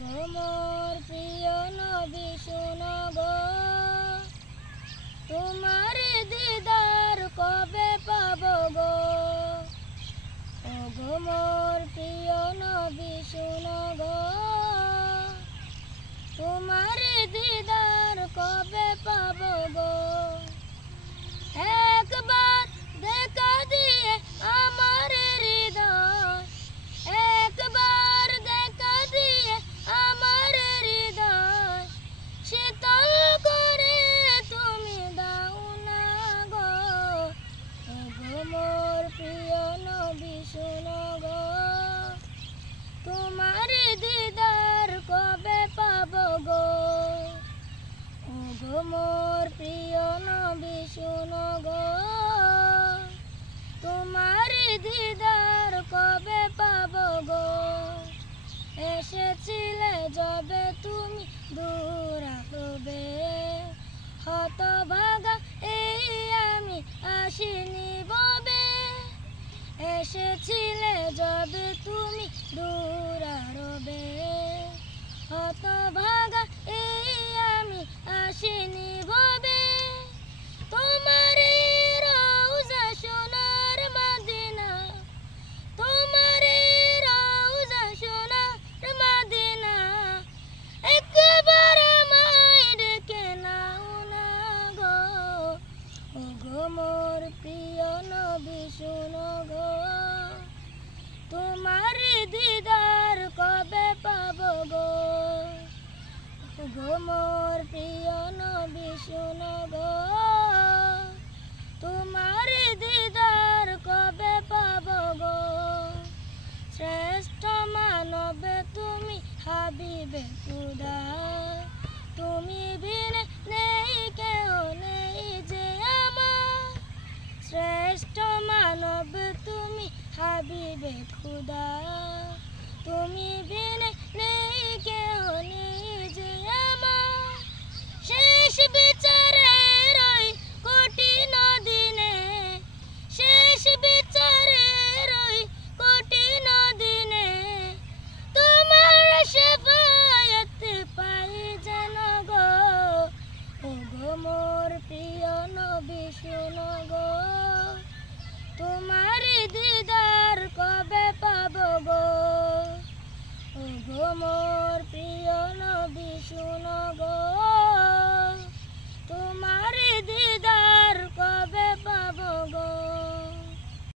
গো মোর প্রিয় নবী শুনো গো, তোমার দিদার কবে পাবো গো। ও গো মোর প্রিয় নবী শুনো গো, তোমার দিদার কবে পাবো গো। একবার দেখা দিয়ে আমার হৃদয়, একবার দেখা দিয়ে আমার হৃদয় শীতল করে তুমি দাও না গো। ও গো মোর প্রিয় নবী শুনো গো, তোমার দিদার কবে পাবো গো। ও গো মোর প্রিয় নবী শুনো গো, তোমার দিদার কবে পাবো গো। এসেছিলে যবে তুমি দূরাবে, হতভাগা এই আমি আসিনি ববে। এসেছিলে যবে তুমি দূরাবে, হতভাগা এই আমি আসিনি ভবে। তোমার রওজা সোনার মদিনা, তোমার রওজা সোনার মদিনা একবার আমায় ডেকে নাও না গো। ও গো মোর প্রিয় নবী শুনো গো, তোমার দিদার কবে পাবো গো। ও গো মোর প্রিয় নবী শুনো গো, তোমার দিদার কবে পাবো গো। শ্রেষ্ঠ মানব তুমি হাবিবে খুদা, তুমি বিনে নেই কেউ নেই যে আমার। শ্রেষ্ঠ মানব তুমি হাবিবে খুদা, তুমি